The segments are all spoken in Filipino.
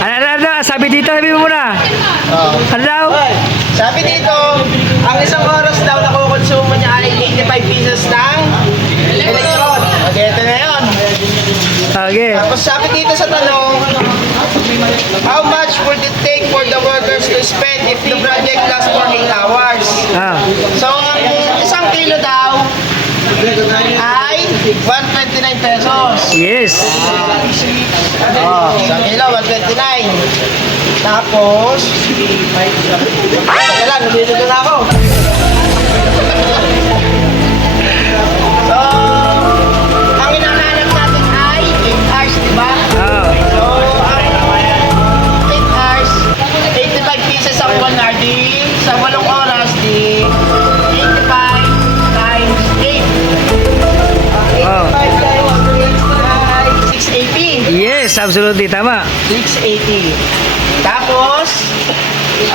Ano, sabi dito, sabi mo muna. Ano daw? Sabi dito, ang isang oras daw na kukonsumo niya ay 85 pieces ng electron. Okay, ito na yun. Okay. Tapos sabi dito sa tanong, how much would it take for the workers to spend if the project lasts for 8 hours? Ah. So, ang isang kilo daw ay 129 pesos. Yes. Isang kilo, 129. Tapos, teka lang, nandito na ako. So, ang hinahanap natin ay 8 hours, di ba? Ah. So, ang 8 hours, 85 pieces ang 1 hour, di sa 8 oras, di 85 times 8. Oh. 85 times 8 ay 680. Yes, absolutely. Tama. 680. Tapos,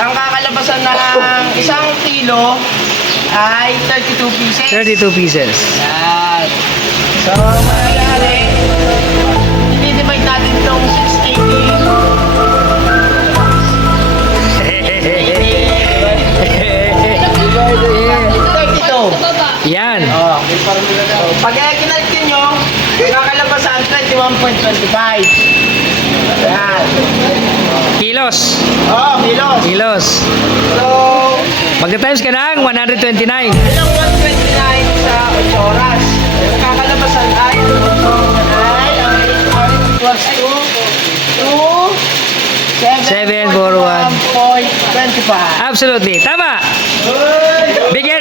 ang kakalabasan ng isang kilo ay 32 pieces. 32 pieces. Yan. So, mangyayari, i-divide natin itong 680. Yan. Oh. Pag kinalkin nyo, kakalabasan 21.25. Yan. Kilos. Oh, kilos. Kilos. So, Magka-times ka ng 129. ilang 129 sa 8 oras. Ang kakalabasan ay ang 8 hours equals to 741. 741.25. Absolutely. Tama. Bigyan